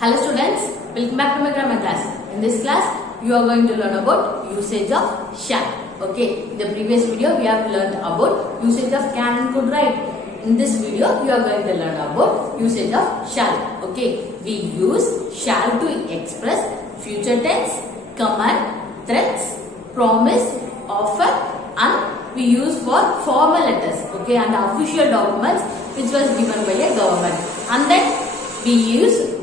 Hello students, welcome back to my grammar class. In this class, you are going to learn about usage of shall. Okay, in the previous video we have learned about usage of can and could, right? In this video, you are going to learn about usage of shall. Okay, we use shall to express future tense, command, threats, promise, offer, and we use for formal letters. Okay, and official documents which was given by a government. And then we use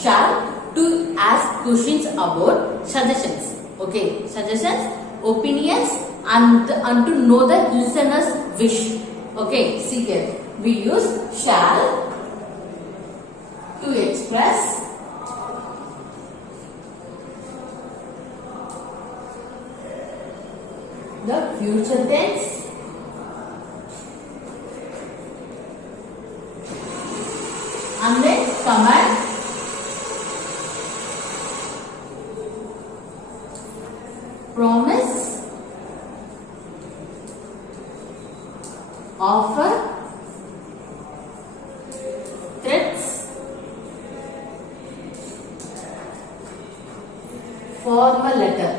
shall to ask questions about suggestions. Okay, suggestions, opinions, and to know the listener's wish. Okay, see here. We use shall to express the future tense and then command, promise, offer, threats, formal letter.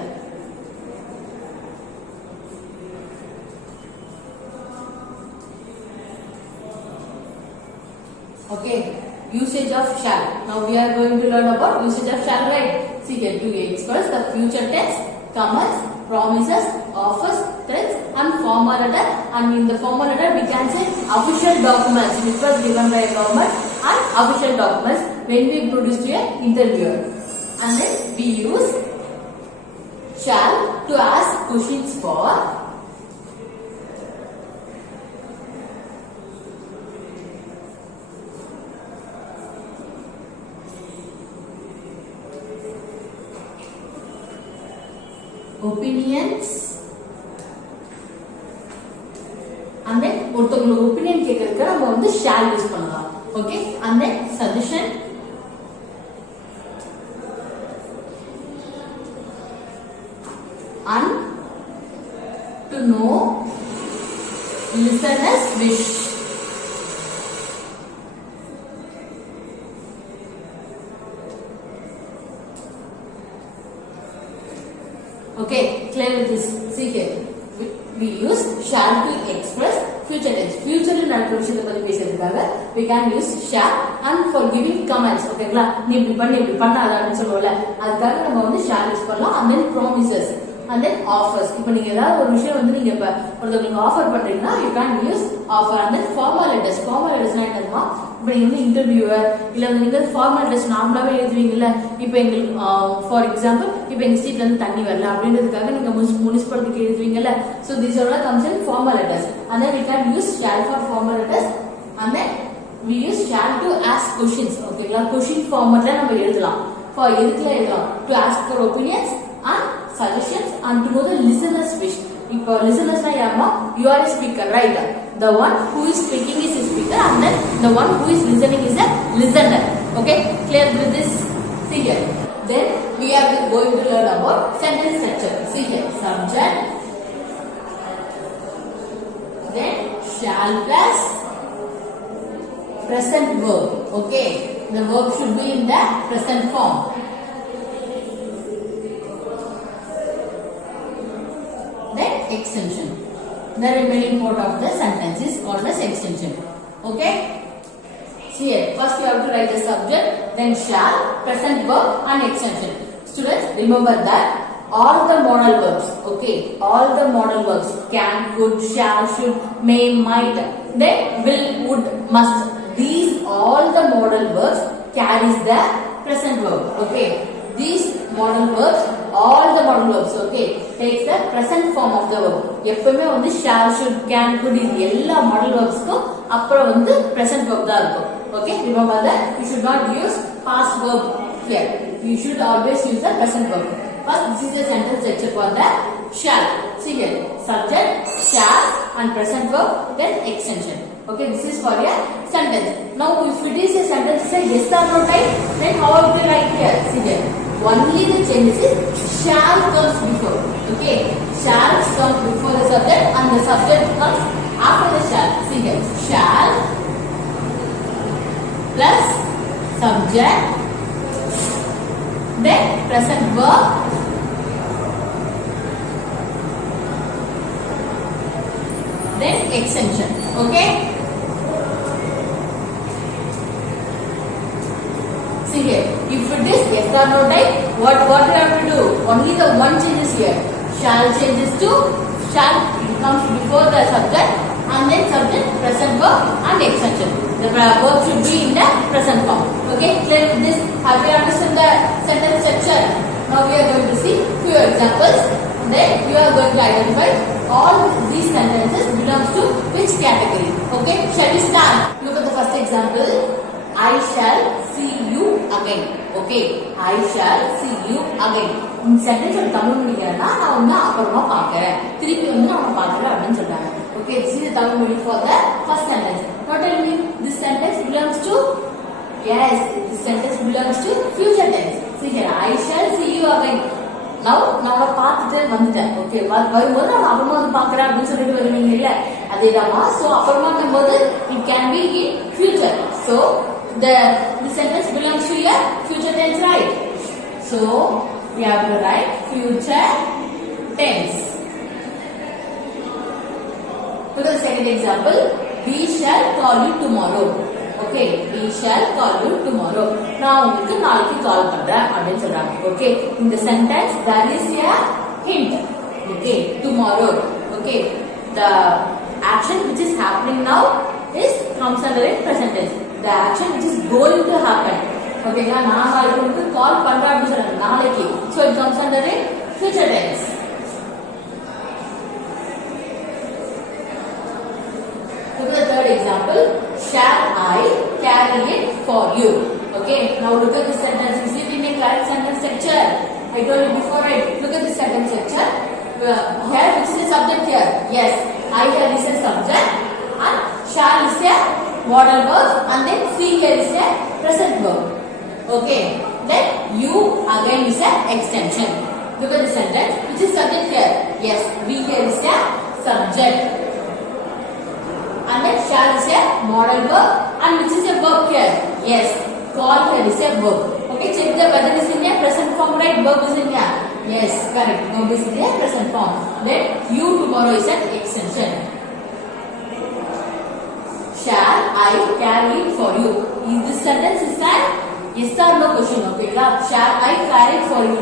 Okay, usage of shall. Now we are going to learn about usage of shall, right? See here, to express the future tense, commands, promises, offers, threats, and formal letter. And in the formal letter, we can say official documents which was given by a government and official documents when we produce to an interviewer. And then we use shall to ask questions for opinions and then ஒருத்தவங்க opinion கேக்குறதுக்கு நம்ம வந்து shall use பண்ணலாம். Okay, and then suggestion and to know listener's wish. Okay, clear with this? See here, we use shall to express future tense. Future in நடக்கிற விஷயத்தை பத்தி பேசுறதுக்காக we can use shall and for giving commands. ஓகேங்களா, நீ இப்படி பண்ணு இப்படி பண்ணாதான்னு சொல்லுவோம்ல, அதுக்காக நம்ம வந்து shall யூஸ் பண்ணலாம். And then promises and then offers. இப்போ நீங்க ஏதாவது ஒரு விஷயம் வந்து நீங்க இப்ப ஒருத்தவங்களுக்கு ஆஃபர் பண்றீங்கன்னா you can use offer. And then formal letters. Formal letters என்னதுமா, இப்போ நீங்க வந்து இன்டர்வியூவர் இல்ல நீங்க ஃபார்மல் லெட்டர்ஸ் நார்மலாவே எழுதுவீங்கல்ல. இப்போ எங்களுக்கு ஃபார் எக்ஸாம்பிள் இப்போ எங்க ஸ்ட்ரீட்ல இருந்து தண்ணி வரல அப்படின்றதுக்காக நீங்க முனிசிபாலிட்டிக்கு எழுதுவீங்கல்ல. So these are all comes in formal letters. And then we can use shall for formal letters. And then we use shall to ask questions. ஓகேங்களா, question formatல நம்ம எழுதலாம். For எதுக்குல எழுதலாம், to ask for opinions and suggestions and to know the listener's wish. இப்போ listeners யாருன்னா, you are a speaker, right? The one who is speaking is a speaker and then the one who is listening is a listener. Okay, clear with this? See here. Then we are going to learn about sentence structure. See here, subject, then shall plus present verb. Okay, the verb should be in the present form. Then extension. The remaining part of the sentence is called as extension. Okay. See here, first you have to write the subject, then shall, present verb and extension. Students, remember that all the modal verbs, okay, all the modal verbs, can, could, shall, should, may, might, then will, would, must, these all the modal verbs carries the present verb. Okay, these modal verbs, all the modal verbs, okay, takes the present form of the verb. எப்பவுமே வந்து shall, should, can, could இது எல்லா modal verbs க்கும் அப்புறம் வந்து present verb தான் இருக்கும். Okay, remember that you should not use past verb here. You should always use the present verb. First, this is the sentence structure for the shall. See here, subject, shall and present verb, then extension. Okay, this is for a sentence. Now, if it is a sentence, say yes or no type, then how will we write here? See here, only the change is shall comes before. Okay, shall comes before the subject and the subject comes after the shall. See here, shall plus subject, then present verb, then extension. Okay. See here, if it is yes or no type, what we have to do? Only the one changes here. Shall changes to shall, it comes before the subject, and then subject, present verb and extension. The verb should be in the present form. Okay, clear with this? Have you understood the sentence structure? Now we are going to see few examples. Then you are going to identify all these sentences belongs to which category. Okay, shall we start? Look at the first example. I shall see you again. Okay, I shall see you again. இந்த sentence Tamil மொழினா நான் உன்னை அப்புறமா பார்க்கறேன், திருப்பி வந்து நான் பார்க்கறேன் அப்படின்னு சொல்றாங்க. Okay, this is the Tamil Modi for the first sentence. Now tell me, this sentence belongs to? Yes, this sentence belongs to future tense. See here, I shall see you again. Now நான் பார்த்துட்டு வந்துட்டேன். Okay, வரும்போது நான் அப்புறமா வந்து பார்க்கறேன் அப்படின்னு சொல்லிட்டு வருவீங்க இல்ல, அதேதாம்மா. சோ அப்புறமா போது it can be in future. So the sentence belongs to your future tense, right? So we have to write future tense. Look at the second example. We shall call you tomorrow. Okay, we shall call you tomorrow. நான் உங்களுக்கு நாளைக்கு கால் பண்றேன் அப்படின்னு சொல்றாங்க. Okay, in the sentence there is a hint. Okay, tomorrow. Okay, the action which is happening now is comes under in present tense. The action which is going to happen. Okay, நான் நாளைக்கு உங்களுக்கு கால் பண்றேன் அப்படின்னு சொல்றாங்க, நாளைக்கு. So it comes under in future tense. Look at the third example. Shall I carry it for you? Okay, now look at this sentence. Is it in a correct sentence structure? I told you before, right? Look at this sentence structure. Here, which is the subject here? Yes, I here is a subject, and shall is a modal verb, and then see here is a present verb. Okay, then you again is a extension. Look at the sentence. Which is subject here? Yes, we here is a subject. And then shall is a modal verb, and which is a verb here? Yes, call here is a verb. Okay, check the whether it is in a present form, right? Verb is in a, yes, correct. Verb is in a present form. Then you tomorrow is an extension. Shall I carry it for you? This sentence is an yes or no question. Okay, shall I carry it for you?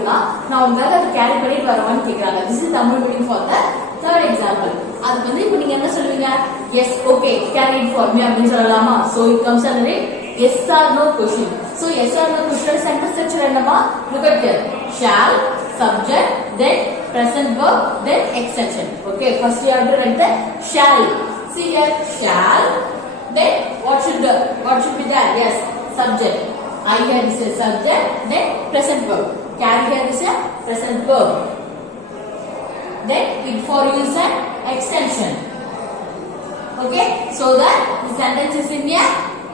Now உங்களால அது carry பண்ணிட்டு வரவான்னு கேக்குறாங்க. This is Tamil meaning for the third example. அதுக்கு வந்து இப்போ நீங்க என்ன சொல்லுவீங்க? Yes, okay, carry it for me அப்படின்னு சொல்லலாமா? So it comes under it yes or no question. So yes or no question sentence structure என்னமா? Look at here. Shall, subject, then present verb, then extension. Okay, first you have to write the shall. See here, shall. Then what should be there? Yes, subject. I here is a subject, then present verb. Carry here is a present verb. Then it for you is an extension. Okay, so that the sentence is in a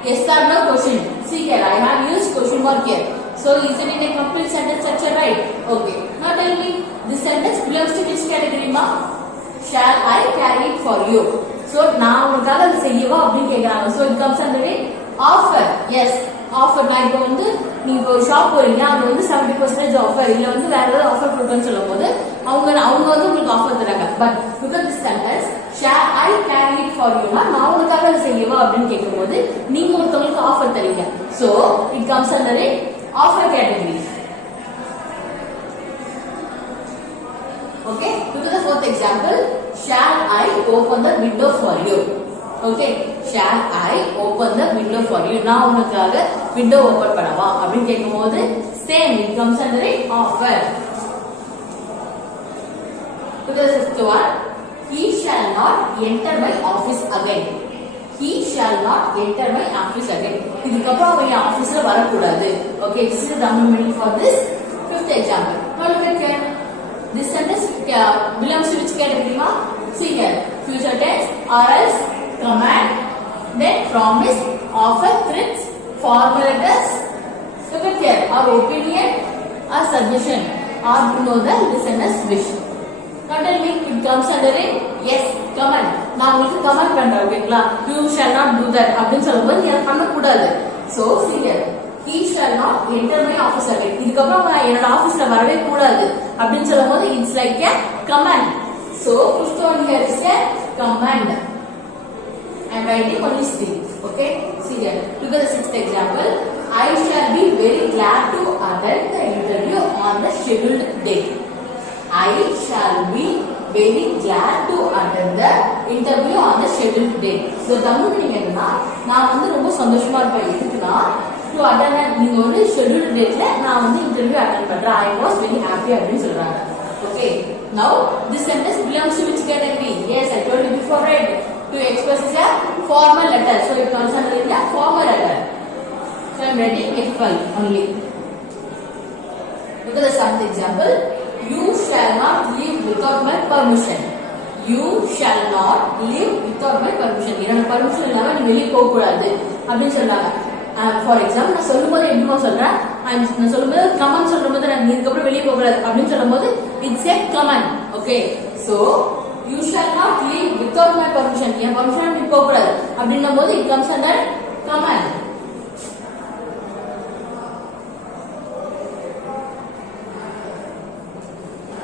yes or no question. See here, I have used question mark here. So is it in a complete sentence structure, right? Okay. Now tell me, this sentence belongs to which category, ma? Shall I carry it for you? So நான் உனக்காக அதை செய்யவா அப்படின்னு கேக்குறாங்க. So it comes under it offer. Yes, offer. நான் இப்போ வந்து நீங்க ஒரு ஷாப் போறீங்க, அது வந்து 70% ஆஃபர், இல்ல வந்து வேற ஏதாவது ஆஃபர் கொடுக்கணும்னு சொல்லும் போது அவங்க வந்து உங்களுக்கு ஆஃபர் தராங்க. But look at this sentence. Shall I carry it for you? நான் உனக்காக அதை செய்யவா அப்படின்னு கேட்கும்போது நீங்க ஒருத்தவங்களுக்கு ஆஃபர் தரீங்க. So it comes under it offer category. Okay, look at the fourth example. Shall I open the window for you? Okay, shall I open the window for you? நான் உனக்காக window open பண்ணவா அப்படின்னு கேட்கும்போது same, it comes under it offer. Look at the fifth one. He shall not enter my office again. He shall not enter my office again. இதுக்கப்புறம் அவன் என் ஆபீஸ்ல வரக்கூடாது. Okay, this is the Tamil meaning for this fifth example. Now look at here. This sentence belongs to which category, ma? See here, future tense, or else, command, then promise, offer, threats, formal address. Look at here, or opinion, or suggestion, or to know the listener's wish. Now tell me, it comes under it? Yes, command. நான் உங்களுக்கு command பண்றேன், ஓகேங்களா? You shall not do that அப்படின்னு சொல்லும்போது நீ அதை பண்ணக்கூடாது. So see here, he shall not enter my office again. இதுக்கப்புறம் நான் என்னோட ஆபீஸ்ல வரவே கூடாது அப்படின்னு சொல்லும்போது it's like a command. So first one here is a command. I am writing only three. Okay, see here. Look at the sixth example. I shall be very glad to attend the interview on the scheduled date. I shall be very glad to attend the interview on the scheduled date. So Tamil meaning என்னன்னா நான் வந்து ரொம்ப சந்தோஷமா இருப்பேன் எதுக்குன்னா to attend நீங்க வந்து scheduled dateல நான் வந்து interview attend பண்றேன். I was very happy அப்படின்னு சொல்றாங்க. Okay, now this sentence belongs to which category? Yes, I told you before, right? To express is a formal letter, so it comes under the formal letter. So I am writing F5 only. Look at the seventh example. You shall not leave without my permission. You shall not leave without my permission. என்னோட permission இல்லாம நீ வெளிய போக கூடாது அப்படினு சொல்றாங்க. For example நான் சொல்லும்போது என்னமோ சொல்றேன். நான் சொல்லும்போது கமெண்ட் சொல்லும்போது நான் இதுக்கு அப்புறம் வெளிய போக கூடாது அப்படினு சொல்லும்போது it's a command. Okay, so you shall not leave without my permission. N permission நீ போக கூடாது அப்படின்னும்போது it comes under command.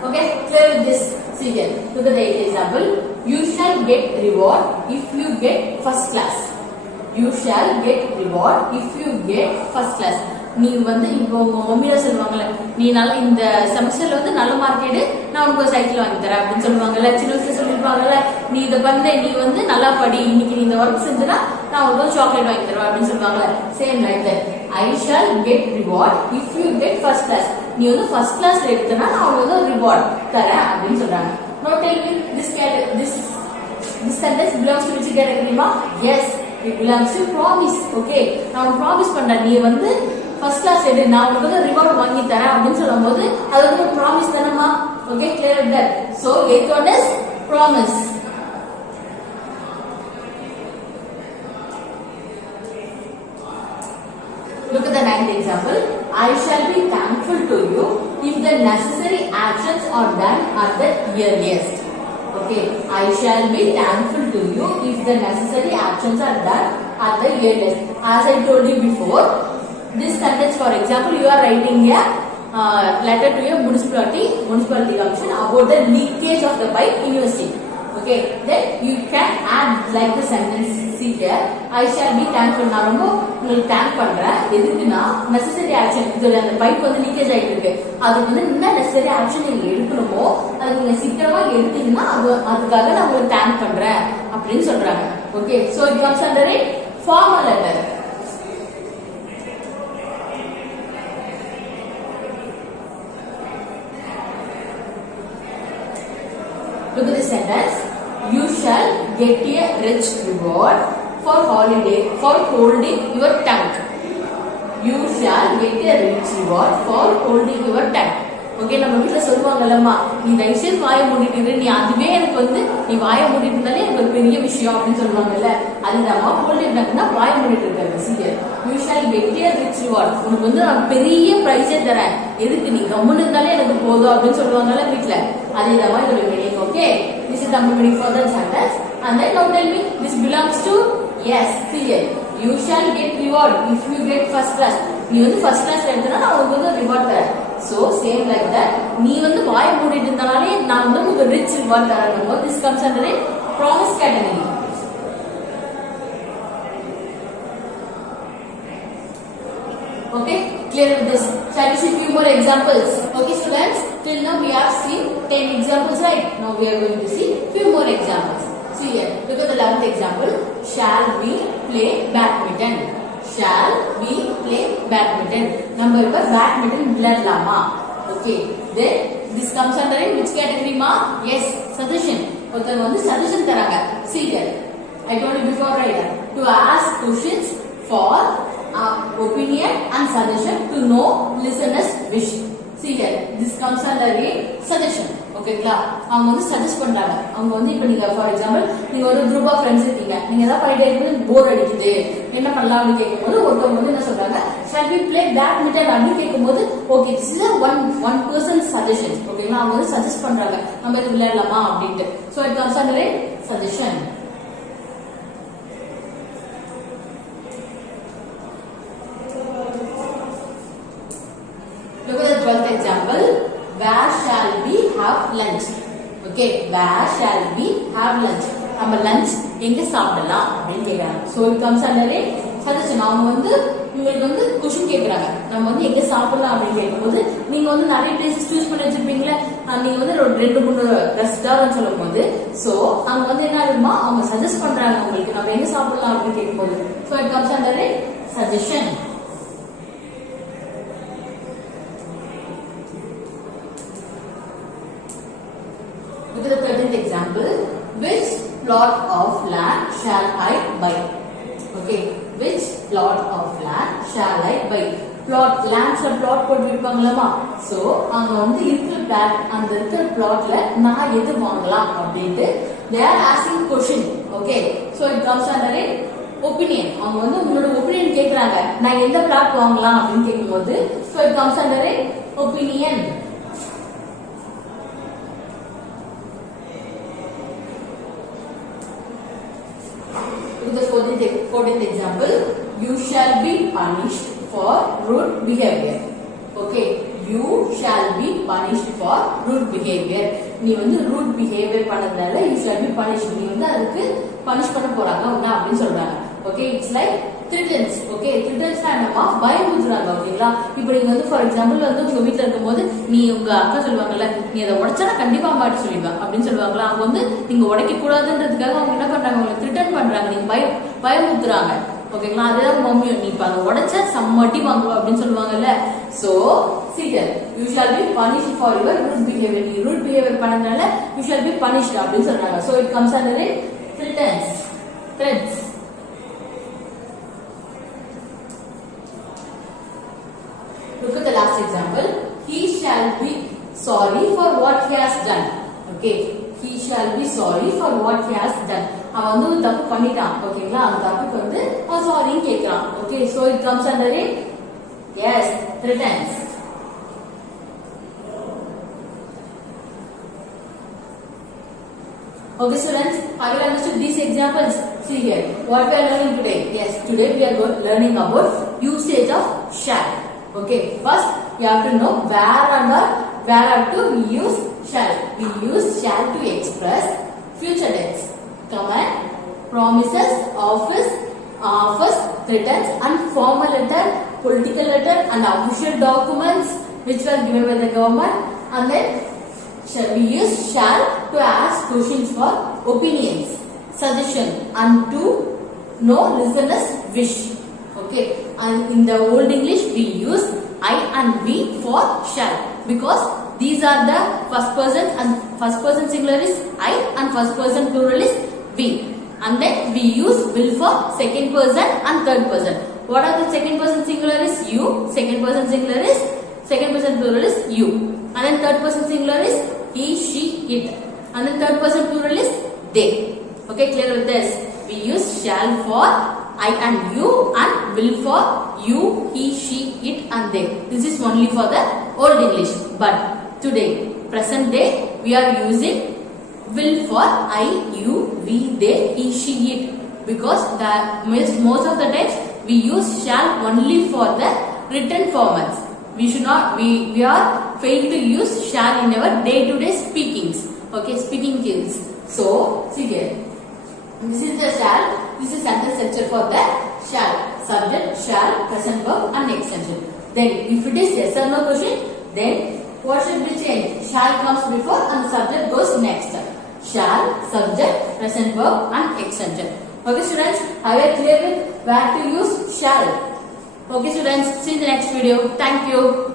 Okay, clear with this. See here. Look at the example. You shall get reward if you get first class. You shall get reward if you get first class. நீ வந்து இப்போ மம்மியா சொல்லுவாங்கல்ல நீ நல்ல இந்த செமஸ்டர்ல வந்து நல்ல mark எடு நான் உனக்கு ஒரு சைக்கிள் வாங்கி தரேன் அப்படின்னு சொல்லுவாங்கல்ல சின்ன வயசுல சொல்லிருப்பாங்கல்ல நீ இதை பண்ண நீ வந்து நல்லா படி இன்னைக்கு நீ இந்த ஒர்க் செஞ்சனா நான் உனக்கு ஒரு சாக்லேட் வாங்கி தருவேன் அப்படின்னு சொல்லுவாங்கல்ல same like that I shall get reward if you get first class. நீ வந்து ஃபர்ஸ்ட் கிளாஸ்ல எடுத்தனா நான் உனக்கு வந்து ஒரு ரிவார்ட் தரேன் அப்படின்னு சொல்றாங்க. Now tell me this sentence belongs to which category ma? Yes, it belongs to promise. Okay, நான் ப்ராமிஸ் பண்றேன் நீ வந்து ஃபர்ஸ்ட் கிளாஸ் எடு நான் உனக்கு வந்து ரிவார்ட் வாங்கி தரேன் அப்படின்னு சொல்லும்போது அது வந்து ஒரு promise தானேமா. Okay, clear with that. So eighth one is promise. Look at the ninth example. I shall be thankful to you if the necessary actions are done at the earliest. Okay, I shall be thankful to you if the necessary actions are done at the earliest. As I told you before, this sentence, for example, you are writing a letter to a municipality commission about the leakage of the pipe in your city. Okay, then you can add like the sentence. See here, I shall be thankful. நான் ரொம்ப உங்களுக்கு thank பண்றேன் எதுக்குன்னா necessary action இதோட அந்த pipe வந்து leakage ஆயிட்டு இருக்கு அதுக்கு வந்து என்ன நெசசரி ஆக்ஷன் நீங்க எடுக்கணுமோ அது நீங்க சீக்கிரமா எடுத்தீங்கன்னா அதுக்காக நான் உங்களுக்கு தேங்க் பண்றேன் அப்படின்னு சொல்றாங்க. Okay, so it comes under a formal letter. Look at this sentence. You shall get a rich reward for holding your tongue. You shall get a rich reward for holding your tongue. Okay, நம்ம வீட்ல சொல்லுவாங்கல்லம்மா நீ தயவுசெய்து வாயை மூடிட்டு இரு நீ அதுவே எனக்கு வந்து நீ வாயை மூடிட்டு இருந்தாலே எனக்கு ஒரு பெரிய விஷயம் அப்படின்னு சொல்லுவாங்கல்ல அதுதான்மா ஹோல்டிங் டங்னா வாயை மூடிட்டு இருக்காரு. Serious you shall get a rich reward. உனக்கு வந்து நான் பெரிய பிரைஸே தரேன் எதுக்கு நீ கம்முன்னு இருந்தாலே எனக்கு போதும் அப்படின்னு சொல்லுவாங்கல்ல வீட்ல அதேதான்மா இதோட meaning. Okay, this is the meaning for the sentence. And then now tell me this belongs to yes. See here, you shall get reward if you get first class. நீ வந்து ஃபர்ஸ்ட் கிளாஸ் எடுத்தனா நான் உங்களுக்கு வந்து reward தரேன். So same like that. நீ வந்து வாயை மூடிட்டு இருந்தாலே நான் வந்து உங்களுக்கு ரிச் ரிவார்ட் தரேன். This comes under a promise category. Okay, clear with this. Shall we see few more examples? Okay students, till now we have seen 10 examples, right? Now we are going to see few more examples. See here, look at the 11th example. Shall we play badminton? Shall we play badminton? நம்ம இப்ப badminton விளையாடலாமா? Okay, then this comes under which category ma? Yes, suggestion. ஒருத்தங்க வந்து suggestion தராங்க. See here, I told you before, right? To ask questions for opinion and suggestion to know listeners wish. See here, this comes under a suggestion. ஓகேங்களா, அவங்க வந்து suggest பண்றாங்க. அவங்க வந்து இப்ப நீங்க ஃபார் எக்ஸாம்பிள் நீங்க ஒரு குரூப் ஆஃப் ஃப்ரெண்ட்ஸ் இருக்கீங்க, நீங்க ஏதாவது பண்ணிட்டே இருக்கும்போது போர் அடிக்குது என்ன பண்ணலாம்னு கேட்கும்போது ஒருத்தவங்க வந்து என்ன சொல்றாங்க, shall we play badminton அப்படின்னு கேட்கும்போது okay this is a one person suggestion. ஓகேங்களா, அவங்க வந்து சஜஸ்ட் பண்றாங்க நம்ம இது விளையாடலாமா அப்படின்ட்டு. So it comes under a suggestion. example, where shall we have lunch? Okay, where shall we have lunch? நம்ம lunch எங்க சாப்பிடலாம் அப்படின்னு கேக்குறாங்க. So it comes under a suggestion. அவங்க வந்து உங்களுக்கு வந்து क्वेश्चन கேக்குறாங்க. நம்ம வந்து எங்க சாப்பிடலாம் அப்படின்னு கேக்கும்போது நீங்க வந்து நிறைய பிளேसेस चूஸ் பண்ணி வச்சிருப்பீங்களா? நீங்க வந்து ரெண்டு மூணு ரெஸ்டாரன்ட் சொல்லும்போது சோ அவங்க வந்து என்ன ஆகுமா அவங்க சஜஸ்ட் பண்றாங்க உங்களுக்கு நம்ம எங்க சாப்பிடலாம் அப்படின்னு கேக்கும்போது. So it comes under a suggestion. Look at the 13th example. Which plot of land shall I buy? Okay, which plot of land shall I buy? Plot lands la plot போட்டுருப்பாங்களா? So அங்க வந்து இருக்கிற plat அந்த இருக்கிற plotல நான் எது வாங்கலாம் அப்படினு they are asking question. Okay, so it comes under a opinion. அவங்க வந்து உங்களோட opinion கேக்குறாங்க. நான் எந்த plot வாங்கலாம் அப்படினு கேக்கும்போது so it comes under a opinion. The 14th example, you shall be punished for rude behavior. Okay, you shall be punished for rude behavior. நீ வந்து rude behavior பண்ணதுனால you shall be punished. நீ வந்து அதுக்கு punish பண்ண போறாங்க உன்ன அப்படி சொல்றாங்க. Okay, it's like threatens. Okay, threatens என்னமா பயமுறுத்துறாங்க. ஓகேங்களா? இப்போ நீங்க வந்து ஃபார் எக்ஸாம்பிள் வந்து உங்க வீட்ல இருக்கும்போது நீ உங்க அக்கா சொல்லுவாங்கல்ல நீ அதை உடைச்சா கண்டிப்பா மாட்டி சொல்லுவா அப்படின்னு சொல்லுவாங்களா அவங்க வந்து நீங்க உடைக்க கூடாதுன்றதுக்காக அவங்க என்ன பண்றாங்க உங்களுக்கு த்ரெட்டன் பண்றாங்க நீங்க பயமுறுத்துறாங்க. ஓகேங்களா? அதுதான் மம்மியும் நீ இப்ப அதை உடைச்சா சம்மட்டி வாங்குவா அப்படின்னு சொல்லுவாங்கல்ல. So see here, you shall be punished for your rude behavior. நீ rude behavior பண்ணதுனால you shall be punished அப்படின்னு சொல்றாங்க. So it comes under a threats. Threats. Look at the last example. He shall be sorry for what he has done. Okay, he shall be sorry for what he has done. அவன் வந்து ஒரு தப்பு பண்ணிட்டான். ஓகேங்களா? அந்த தப்புக்கு வந்து அவன் சாரின்னு கேக்குறான். Okay, so it comes under a yes, threatens. Okay students, have you understood these examples? See here, what we are learning today? Yes, today we are learning about usage of shall. Okay, first you have to know where have to we use shall. We use shall to express future tense. Command, promises, office, threatens, and formal letter, political letter, and official documents which were given by the government. And then we use shall to ask questions for opinions, suggestion, and to know listeners' wish. Okay, and in the old English we use I and we for shall because these are the first person and first person singular is I and first person plural is we. And then we use will for second person and third person. What are the second person singular is you, second person singular is second person plural is you, and then third person singular is he, she, it, and then third person plural is they. Okay, clear with this? We use shall for I and you and will for you, he, she, it, and they. This is only for the old English. But today, present day, we are using will for I, you, we, they, he, she, it. Because most of the times we use shall only for the written formats. We should not. We are failed to use shall in our day-to-day speakings. Okay, speaking skills. So see here. This is the shall. This is sentence structure for the shall. Subject, shall, present verb, and extension. Then, if it is yes or no question, then what should be changed? Shall comes before and subject goes next. Shall, subject, present verb, and extension. Okay, students, are you clear with where to use shall? Okay, students, see you in the next video. Thank you.